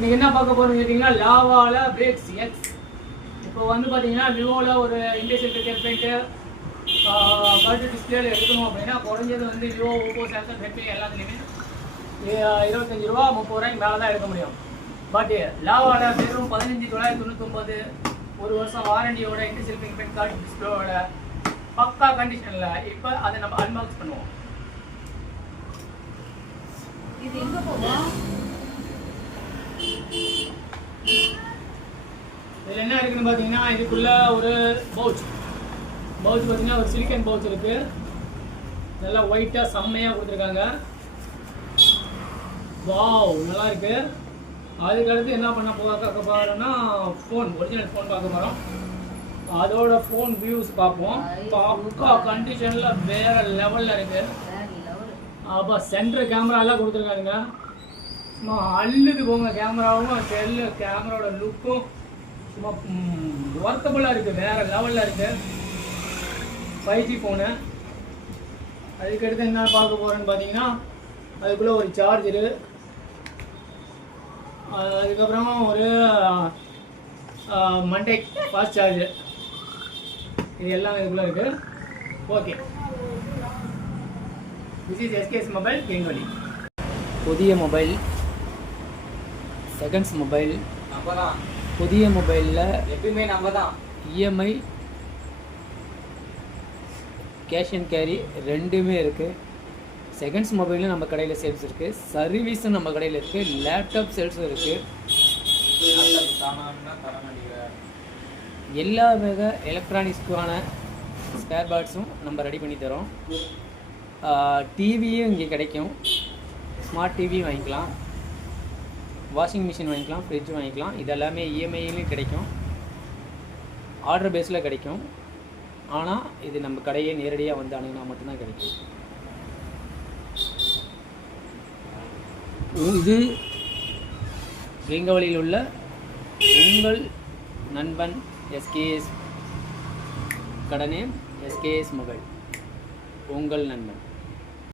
இன்னைக்கு என்ன பார்க்க போறோம்னு கேட்டிங்கன்னா லாவால பிரேக்ஸ் எக்ஸ். இப்போ வந்து பார்த்தீங்கன்னா விவோவில் ஒரு இண்டஸ்ட்ரியல் கிரிக்கெட் பெயிண்ட்டு கல்ட்டு டிஸ்பிளேல எடுக்கணும் அப்படின்னா குறைஞ்சது வந்து விவோ, ஓப்போ, சாம்சங், ரெட்மி எல்லாத்துலேயுமே 25 ரூபா 30 ரூபாய்க்கு மேலே தான் எடுக்க முடியும். பட் லாவாவில் வெறும் 15,999 ஒரு வருஷம் வாரண்டியோட இண்டஸ்ட்ரியல் கிரிக்கெட் பெயிண்ட் கல்ட்டு டிஸ்பிளேயோட பக்கா கண்டிஷனில் இப்போ அதை நம்ம அன்பாக்ஸ் பண்ணுவோம். இது எங்க போவோம்? இதில் என்ன இருக்குன்னு பார்த்தீங்கன்னா இதுக்குள்ள ஒரு பவுச் பார்த்தீங்கன்னா ஒரு சிலிக்கன் பவுச் இருக்கு. நல்லா ஒயிட்டாக செம்மையாக கொடுத்துருக்காங்க. வாவ், நல்லா இருக்கு. அதுக்கடுத்து என்ன பண்ண போகிறோம்னா ஃபோன், ஒரிஜினல் ஃபோன் பார்க்க போகிறோம். அதோட ஃபோன் வியூஸ் பார்ப்போம். பக்கா கண்டிஷனில் வேற லெவலில் இருக்கு. அப்போ சென்டர் கேமராலாம் கொடுத்துருக்காங்க. சும்மா அள்ளுது போங்க. கேமராவும் கேமராவோட லுக்கும் சும்மா ஒர்த்தபுளாக இருக்குது, வேறு லெவலில் இருக்குது. 5G phone. அதுக்கடுத்து என்ன பார்க்க போகிறேன்னு பார்த்தீங்கன்னா அதுக்குள்ளே ஒரு சார்ஜரு, அதுக்கப்புறமா ஒரு மண்டே ஃபாஸ்ட் சார்ஜர், இது எல்லாம் இதுக்குள்ளே இருக்குது. Okay, this is SKS mobile Bengali. புதிய மொபைல், செகண்ட்ஸ் மொபைல், நம்ம தான். புதிய மொபைலில் எப்பயுமே நம்ம தான். இஎம்ஐ, கேஷ் அண்ட் கேரி ரெண்டுமே இருக்குது. செகண்ட்ஸ் மொபைலும் நம்ம கடையில் சேல்ஸ் இருக்குது, சர்வீஸும் நம்ம கடையில் இருக்குது, லேப்டாப் சேல்ஸும் இருக்குது. எல்லா வகை எலக்ட்ரானிக்ஸ்க்கான ஸ்பேர் பார்ட்ஸும் நம்ம ரெடி பண்ணி தரோம். டிவியும் இங்கே கிடைக்கும். ஸ்மார்ட் டிவி வாங்கிக்கலாம், வாஷிங் மிஷின் வாங்கிக்கலாம், ஃப்ரிட்ஜ் வாங்கிக்கலாம். இது எல்லாமே இஎம்ஐலையும் கிடைக்கும், ஆர்டர் பேஸில் கிடைக்கும். ஆனால் இது நம்ம கடையை நேரடியாக வந்து அணுகினா மட்டும்தான் கிடைக்கும். இது வேங்கவழியில் உள்ள உங்கள் நண்பன் எஸ்கேஎஸ். கடை நேம் எஸ்கேஎஸ் மொபைல், உங்கள் நண்பன்.